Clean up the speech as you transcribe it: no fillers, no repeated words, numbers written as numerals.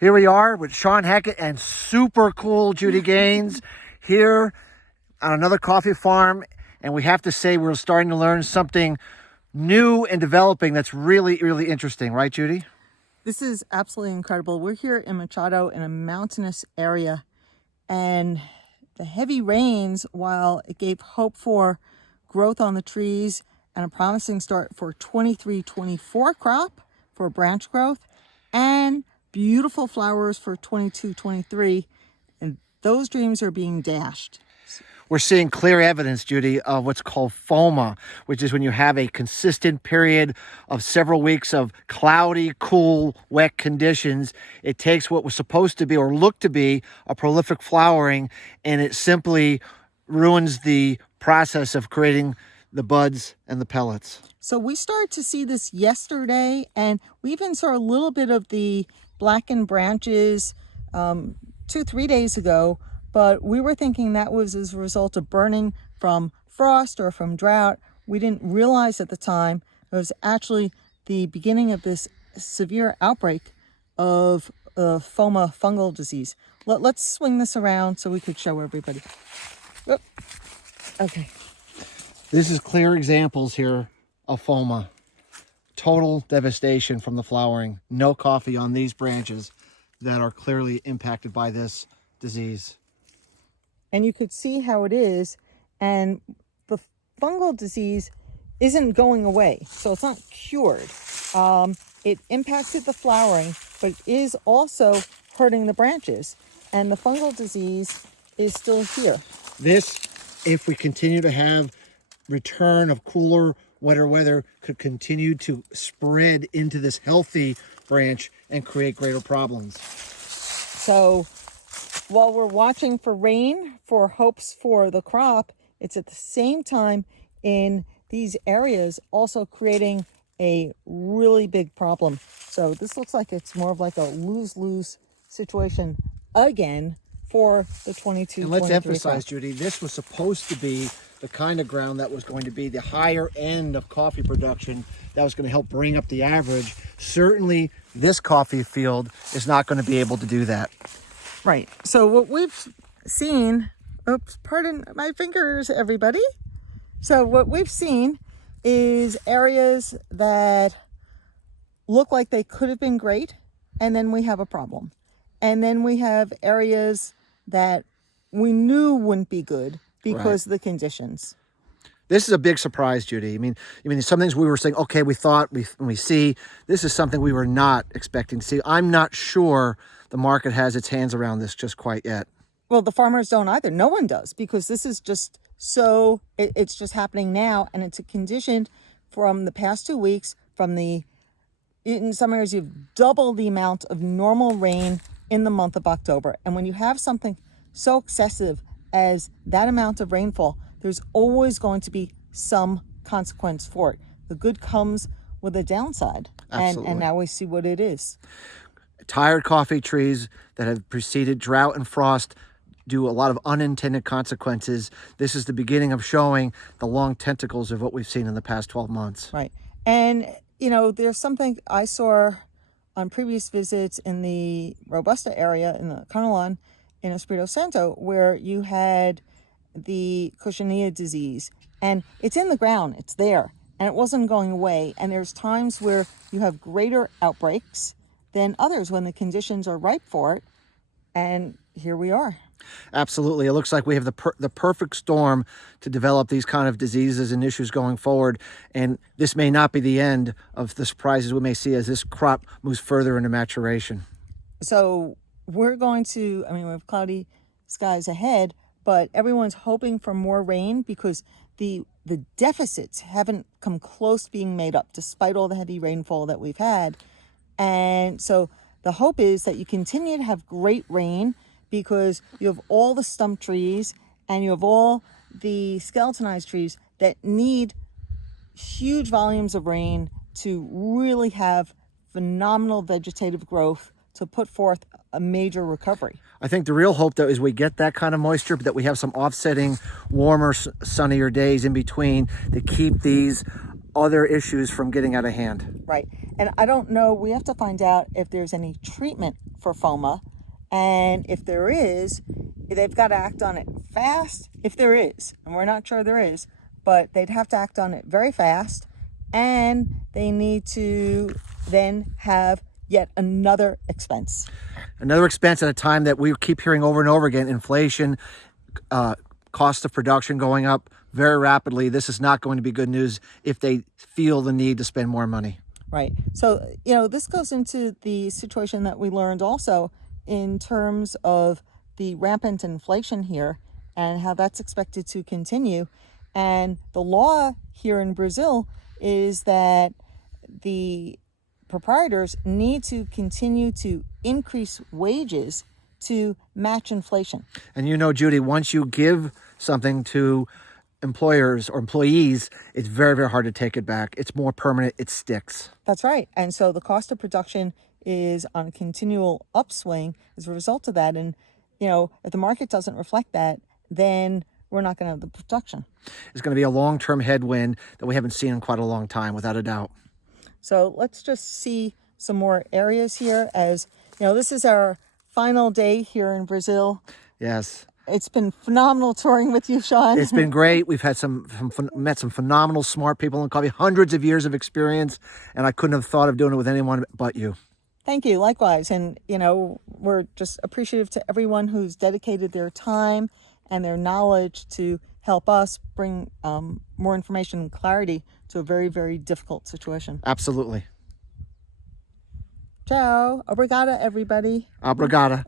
Here we are with Shawn Hackett and super cool Judy Ganes here on another coffee farm. And we have to say we're starting to learn something new and developing that's really, really interesting. Right, Judy? This is absolutely incredible. We're here in Machado in a mountainous area. And the heavy rains, while it gave hope for growth on the trees and a promising start for 23-24 crop for branch growth and beautiful flowers for 22-23, and those dreams are being dashed. We're seeing clear evidence, Judy, of what's called Phoma, which is when you have a consistent period of several weeks of cloudy, cool, wet conditions. It takes what was supposed to be or looked to be a prolific flowering, and it simply ruins the process of creating the buds and the pellets. So we started to see this yesterday, and we even saw a little bit of the blackened branches 2-3 days ago, but we were thinking that was as a result of burning from frost or from drought. We didn't realize at the time it was actually the beginning of this severe outbreak of Phoma fungal disease. Let's swing this around so we could show everybody. Oh, okay. This is clear examples here of Phoma. Total devastation from the flowering. No coffee on these branches that are clearly impacted by this disease. And you could see how it is, and the fungal disease isn't going away, so it's not cured. It impacted the flowering, but it is also hurting the branches, and the fungal disease is still here. This, if we continue to have return of cooler, wetter weather, could continue to spread into this healthy branch and create greater problems. So while we're watching for rain, for hopes for the crop, it's at the same time in these areas also creating a really big problem. So this looks like it's more of like a lose-lose situation again for the 22-23 And let's emphasize, crop. Judy, this was supposed to be the kind of ground that was going to be the higher end of coffee production that was going to help bring up the average. Certainly, this coffee field is not going to be able to do that. Right. So what we've seen, oops, pardon my fingers, everybody. So what we've seen is areas that look like they could have been great, and then we have a problem. And then we have areas that we knew wouldn't be good because of the conditions. This is a big surprise, Judy. I mean, some things we were saying, okay, we thought, we see. This is something we were not expecting to see. I'm not sure the market has its hands around this just quite yet. Well, the farmers don't either. No one does, because this is just so, it's just happening now, and it's a condition from the past 2 weeks, in some areas you've doubled the amount of normal rain in the month of October. And when you have something so excessive as that amount of rainfall, there's always going to be some consequence for it. The good comes with a downside. And now we see what it is. Tired coffee trees that have preceded drought and frost do a lot of unintended consequences. This is the beginning of showing the long tentacles of what we've seen in the past 12 months. Right. And, there's something I saw on previous visits in the Robusta area, in the Canelon, in Espirito Santo, where you had the Cochineal disease. And it's in the ground. It's there. And it wasn't going away. And there's times where you have greater outbreaks than others when the conditions are ripe for it. And here we are. Absolutely. It looks like we have the perfect storm to develop these kind of diseases and issues going forward. And this may not be the end of the surprises we may see as this crop moves further into maturation. So we're going to, we have cloudy skies ahead, but everyone's hoping for more rain because the deficits haven't come close to being made up despite all the heavy rainfall that we've had. And so the hope is that you continue to have great rain because you have all the stump trees and you have all the skeletonized trees that need huge volumes of rain to really have phenomenal vegetative growth to put forth a major recovery. I think the real hope, though, is we get that kind of moisture, but that we have some offsetting, warmer, sunnier days in between to keep these other issues from getting out of hand. Right. And I don't know, we have to find out if there's any treatment for Phoma. And if there is, they've got to act on it fast, if there is. And we're not sure there is, but they'd have to act on it very fast. And they need to then have yet another expense. Another expense at a time that we keep hearing over and over again, inflation, cost of production going up very rapidly. This is not going to be good news if they feel the need to spend more money. Right. So, you know, this goes into the situation that we learned also in terms of the rampant inflation here and how that's expected to continue. And the law here in Brazil is that the proprietors need to continue to increase wages to match inflation. And you know, Judy, once you give something to employers or employees, it's very, very hard to take it back. It's more permanent. It sticks. That's right. And so the cost of production is on a continual upswing as a result of that. And, you know, if the market doesn't reflect that, then we're not going to have the production. It's going to be a long-term headwind that we haven't seen in quite a long time, without a doubt. So let's just see some more areas here. As you know, this is our final day here in Brazil. Yes. It's been phenomenal touring with you, Shawn. It's been great. We've had met some phenomenal, smart people in coffee, hundreds of years of experience, and I couldn't have thought of doing it with anyone but you. Thank you. Likewise. And, you know, we're just appreciative to everyone who's dedicated their time and their knowledge to help us bring more information and clarity to a very, very difficult situation. Absolutely. Ciao. Obrigada, everybody. Obrigada.